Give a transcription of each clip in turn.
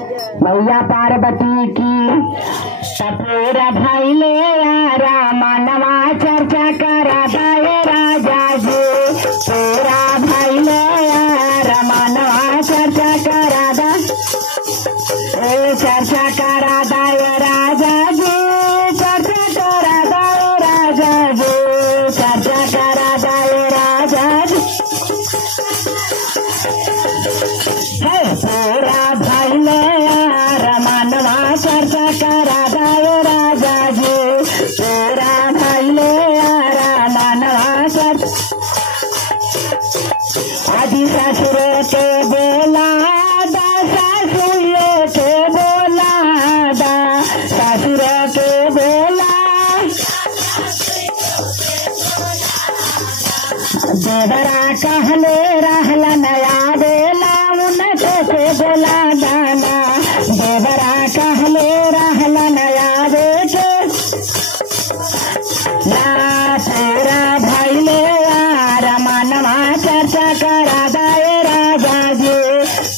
मैया पार्वती की तपोरा भाई ले यारा मानवा चर्चा करा दाए राजा जी तेरा भाई ले यारा मानवा चर्चा करा दा चर्चा करा दाए राजा जी चर्चा करा दाए राजा जी चर्चा करा दाए राजा जी तेरा भाई ले यारा मानवा चर्चा करा दाए राजा जी तेरा भाई ले यारा मानवा चर्चा आदि ससुर के बोला दा ससुर के बोला दा ससुर के बोला देवरा कहले रहला नया बेला उनको के बोला दाना देवरा कहले रहला नया बेटे ना तेरा भाई ले यारा मानवा चर्चा करा दाए राजा जी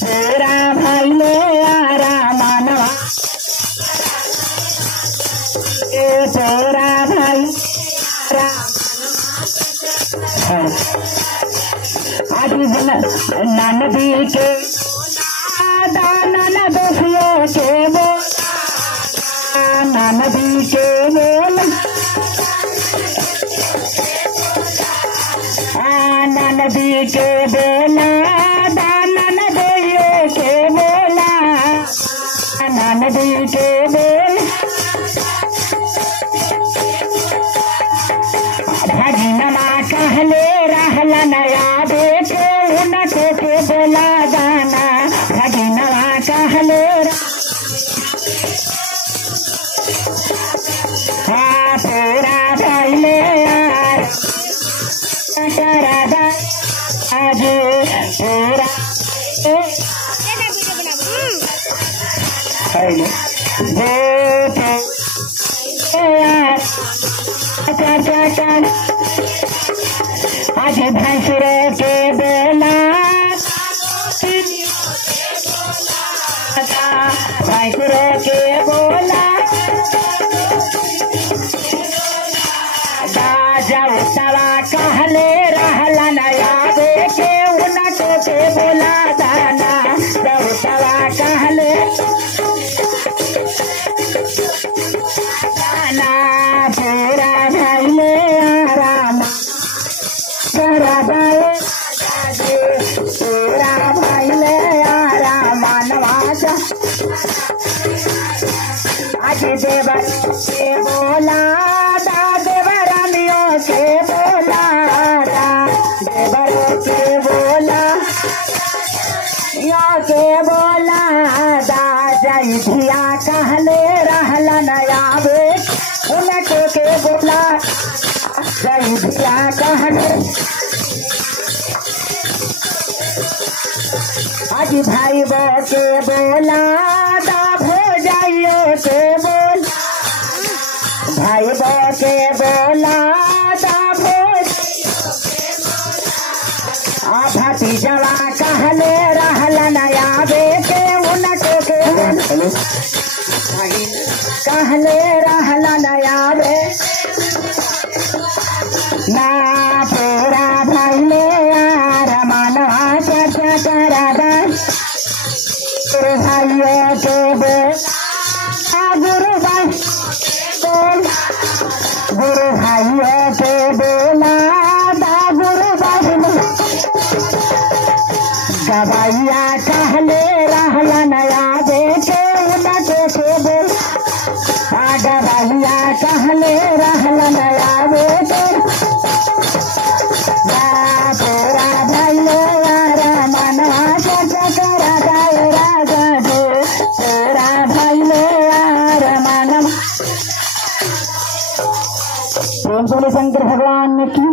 तेरा भाई ले यारा मानवा तेरा भाई ननदी के ननदोसियों के बोला ननदी के बोला ननदी के बोला ननदियों के बोला ननदी के बोला भजनमा कहले रहला नया बेटे उनको के बोला दाना भजनमा कहले तेरा भाई ले यार करा दा आज तेरा आज भैंसुर के बोला भैंसुर के बोला दाजा उतवा कहले रहला नया बेटे उनको के बोला दाना उतवा कहले दाना तेरा भाई ले आराम करा दाए तेरा भाई ले आराम मानवा आज देवर के बोला दा देवरानियों के बोला दा देवरों के बोला यो के बोला दा जय धिया कहले रहला नया बेट उनको के बोला जय धिया कहले आज भाई बो के बोला दा भोजाइयों के बोला भाई बो के बोला दा भोज भतीजवा कहले रहला नया बेटे उनको के कहले रहला नया बेटे ना तेरा भाई ले यार मानवा चर्चा करा दा भाइयों के बोला गुरु भाइयों के बोला दा गुरु भाई गवैया कहले रहला नया बेटे उनको के बोला गवैया कहले रहला नया बेटे तेरा भाई ले यारा मानवा चर्चा करा दाए राजा जी तेरा भाई ले यारा मानवा शंकर भगवान की